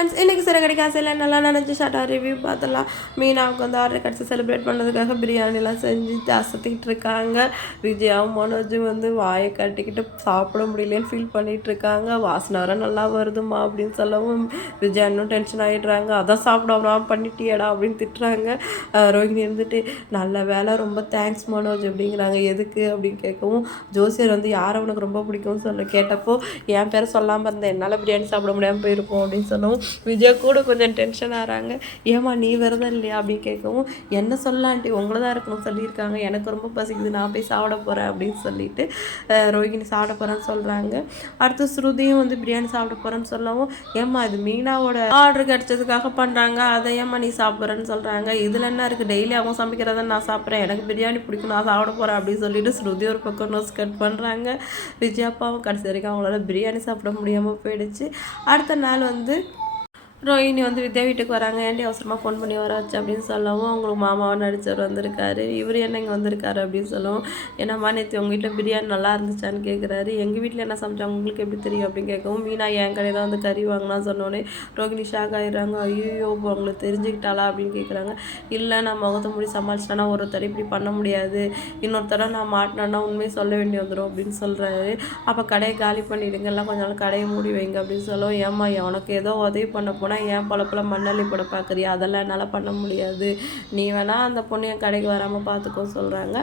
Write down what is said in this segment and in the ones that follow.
Friends இன்றைக்கி சிற கிடைக்காசில் நல்லா நினச்சி ஷார்ட்டாக ரிவ்யூ பார்த்தலாம். மீனாவுக்கு வந்து ஆர்டர் கிடச்சி செலிப்ரேட் பண்ணுறதுக்காக பிரியாணிலாம் செஞ்சு அசத்திக்கிட்டு இருக்காங்க. விஜயாவும் மனோஜும் வந்து வாயை கட்டிக்கிட்டு சாப்பிட முடியலன்னு ஃபீல் பண்ணிகிட்டு இருக்காங்க. வாசனை வர நல்லா வருதுமா அப்படின்னு சொல்லவும் விஜயா இன்னும் டென்ஷன் ஆகிடுறாங்க அதான் சாப்பிடாம பண்ணிட்டியடா அப்படின்னு திட்டுறாங்க. ரோஹிணி இருந்துட்டு நல்ல வேலை ரொம்ப தேங்க்ஸ் மனோஜ் அப்படிங்கிறாங்க. எதுக்கு? அப்படின்னு கேட்கவும் ஜோசியர் வந்து யார் அவனுக்கு ரொம்ப பிடிக்கும்னு சொல்ல? கேட்டப்போ என் பேரை சொல்லாமல் இருந்தேன் என்னால் பிரியாணி சாப்பிட முடியாமல் போயிருக்கும் அப்படின்னு சொல்லவும் விஜயா கூட கொஞ்சம் டென்ஷன் ஆகிறாங்க ஏமா நீ விரதம் இல்லையா அப்படின்னு கேட்கவும் என்ன சொல்ல ஆண்டி உங்களை தான் இருக்கணும் சொல்லியிருக்காங்க. எனக்கு ரொம்ப பசிக்குது. நான் போய் சாப்பிட போகிறேன் அப்படின்னு சொல்லிட்டு அஹ், ரோஹிணி சாப்பிட போகிறேன்னு சொல்கிறாங்க அடுத்து ஸ்ருதியும் வந்து பிரியாணி சாப்பிட போகிறேன்னு சொல்லவும் ஏம்மா இது மீனாவோட ஆர்டர் கிடச்சதுக்காக பண்ணுறாங்க அதை ஏம்மா நீ சாப்பிட்றேன்னு சொல்கிறாங்க இதில் என்ன இருக்குது டெய்லி அவங்க சமைக்கிறத நான் சாப்பிட்றேன். எனக்கு பிரியாணி பிடிக்கும். நான் சாப்பிட போகிறேன் அப்படின்னு சொல்லிட்டு ஸ்ருதி ஒரு பக்கம் நோஸ் கட் பண்ணுறாங்க விஜயாப்பாவும் கடைசி வரைக்கும் அவங்களால பிரியாணி சாப்பிட முடியாமல் போயிடுச்சு. அடுத்த நாள் வந்து ரோஹிணி வந்து வித்யா வீட்டுக்கு வராங்க. ஏன்டி அவசரமாக ஃபோன் பண்ணி வராச்சு அப்படின்னு சொல்லவும் அவங்களுக்கு மாமாவை நடிச்சவர் வந்திருக்காரு. இவர் என்ன இங்கே வந்திருக்காரு அப்படின்னு சொல்லவும் என்னம்மா நேற்று உங்கள் வீட்டில் பிரியாணி நல்லா இருந்துச்சான்னு கேட்குறாரு எங்கள் வீட்டில் என்ன சமைச்சாங்க? உங்களுக்கு எப்படி தெரியும் அப்படின்னு கேட்கவும் மீனா என் கடையில் வந்து கறி வாங்கினா சொன்னோடனே ரோஹிணி ஷாக் ஆகிடுறாங்க ஐயோ இப்போ அவங்களுக்கு தெரிஞ்சுக்கிட்டாளா அப்படின்னு கேட்குறாங்க இல்லை நான் முகத்தை முடி சமாளிச்சிட்டேன்னா ஒருத்தர் இப்படி பண்ண முடியாது. இன்னொருத்தர நான் மாட்டினேன்னா உண்மையை சொல்ல வேண்டி வந்துடும் அப்படின்னு சொல்கிறாரு அப்போ கடையை காலி பண்ணிவிடுங்க எல்லாம் கொஞ்ச நாள் கடையை மூடி வைங்க அப்படின்னு சொல்லவும் ஏம்மா உனக்கு ஏதோ உதவி பண்ண போனால் ஏன் பொழப்பில் மண்ணள்ளி போட பார்க்குறியா அதெல்லாம் என்னால் பண்ண முடியாது. நீ வேணால் அந்த பொண்ணு என் கடைக்கு வராமல் பார்த்துக்கோ சொல்கிறாங்க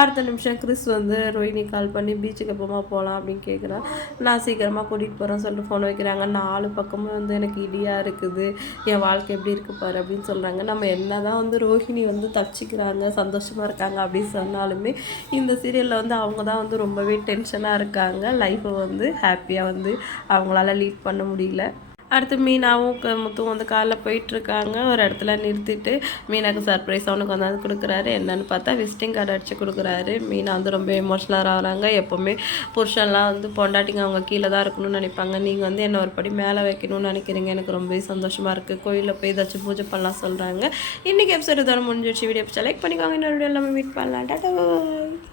அடுத்த நிமிஷம் கிறிஸ் வந்து ரோஹினி கால் பண்ணி பீச்சுக்கு எப்போமா போகலாம் அப்படின்னு கேட்குறான் நான் சீக்கிரமாக கூட்டிகிட்டு போகிறேன்னு சொல்லிட்டு ஃபோன் வைக்கிறாங்க. நாலு பக்கமும் வந்து எனக்கு இடியாக இருக்குது. என் வாழ்க்கை எப்படி இருக்கு பாரு அப்படின்னு சொல்கிறாங்க நம்ம என்ன தான் வந்து ரோஹிணி வந்து தப்பிச்சுக்கிறாங்க சந்தோஷமாக இருக்காங்க அப்படின்னு சொன்னாலுமே இந்த சீரியலில் வந்து அவங்க தான் வந்து ரொம்பவே டென்ஷனாக இருக்காங்க. லைஃப்பை வந்து ஹாப்பியாக வந்து அவங்களால லீட் பண்ண முடியல. அடுத்து மீனாவும் க- வந்து காலைல போயிட்டுருக்காங்க. ஒரு இடத்துல நிறுத்திட்டு மீனாக்கு சர்ப்ரைஸ் அவனுக்கு வந்து கொடுக்குறாரு. என்னன்னு பார்த்தா விசிட்டிங் கார்டு அடித்து கொடுக்குறாரு. மீனா வந்து ரொம்ப எமோஷ்னலாக ஆகிறாங்க எப்போவுமே புருஷன்லாம் வந்து பொண்டாட்டிங்க அவங்க கீழே தான் இருக்கணும்னு நினைப்பாங்க. நீங்கள் வந்து என்ன ஒரு படி மேலே வைக்கணும்னு நினைக்கிறீங்க? எனக்கு ரொம்பவே சந்தோஷமாக இருக்குது கோயிலில் போய் ஏதாச்சும் பூஜை பண்ணலாம் சொல்கிறாங்க இன்றைக்கி எபிசோடு இதோட முடிஞ்சிடுச்சு. வீடியோ செலக்ட் பண்ணிக்கோங்க. இன்னொரு வீடியோ எல்லாமே மீட் பண்ணலாம். டாட்டா.